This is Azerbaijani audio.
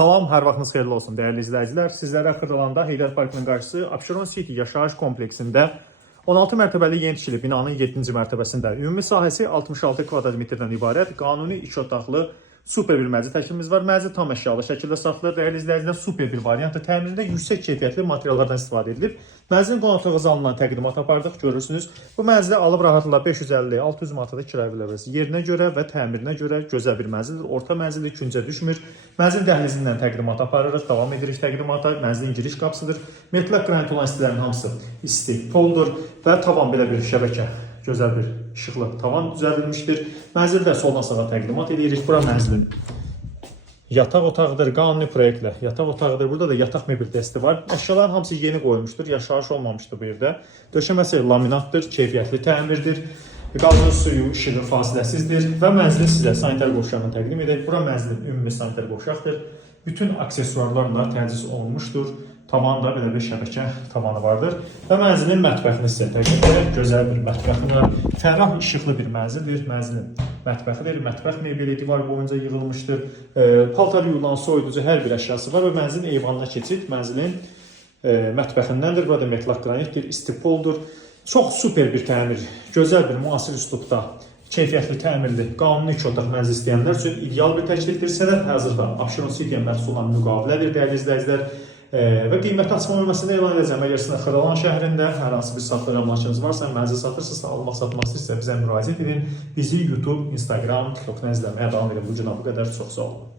Salam, hər vaxtınız xeyirli olsun dəyərli izləyicilər. Sizlərə Xırdalanda Heydər Parkının qarşısı Abşeron City yaşayış kompleksində 16 mərtəbəli yeni tikili binanın 7-ci mərtəbəsində ümumi sahəsi 66 kvadrat metrdən ibarət qanuni 2 otaqlı super bir məclis təklifimiz var. Məclis tam əşyalı şəkildə saxlanılır. Dəyərli izləyicilər, super bir variantdır. Təmirində yüksək keyfiyyətli materiallardan istifadə edilir. Mənzilin qonaqlığı zalından təqdimat apardıq, görürsünüz. Bu mənzili alıb rahatlıqla 550-600 manatada kirayə bilərsiniz. Yerinə görə və təmirinə görə gözəl bir mənzildir. Orta mənzildir, küncə düşmür. Mənzil dəhlizindən təqdimat aparırıq, davam edirik təqdimata. Mənzilin giriş qapısıdır. Metlaq qranit olan istəklərin hamısı isti poldur və tavan belə bir şəbəkə. Gözəl bir işıqlı tavan düzəldilmişdir. Mənzildə soldan sağa təqdimat edirik. Bura mənzilin yataq otağıdır, qanuni proyektlə yataq otağıdır. Burada da yataq mebel dəsti var. Əşyaların hamısı yeni qoyulmuşdur, yaşayış olmamışdır bu yerdə. Döşəməsi laminatdır, keyfiyyətli təmirdir. Qazın suyu, işığı fasiləsizdir və mənzilin sizə sanitar qovşağını təqdim edək. Bura mənzilin ümumi sanitar qovşaqdır. Bütün aksesuarlarla təchiz olunmuşdur. Tavanda belə bir şəbəkə tavanı vardır. Və mənzilin mətbəxini sizə təqdim edək. Gözəl bir mətbəxi var. Fərah işıqlı bir mənzildir. Mənzilin mətbəxidir. Mətbəx mebeli divar boyunca yığılmışdır. Paltar yuyulan soyuducu hər bir əşyası var və mənzilin eyvanına keçid mənzilin mətbəxindəndir. Burada metlaq qranitdir, istipoldur. Çox super bir təmir, gözəl bir müasir üslubda, keyfiyyətli təmirli, qanuni 2 otaq mənzil istəyənlər üçün ideal bir təklifdir. Sənəd hazırda Abşeron City'yə məxsus olan müqavilədir, dəyərli izləyicilər. Və qiyməti açma bölməsində elan edəcəm. Əgər sizin Xırdalan şəhərində hər hansı bir satış əmlakınız varsa, mənzil satırsınızsa, almaq satmaq istəyirsə bizə müraciət edin. Bizi YouTube, Instagram, TikTokdan izləməyə davam edin. Bu günə bu qədər, çox sağ olun.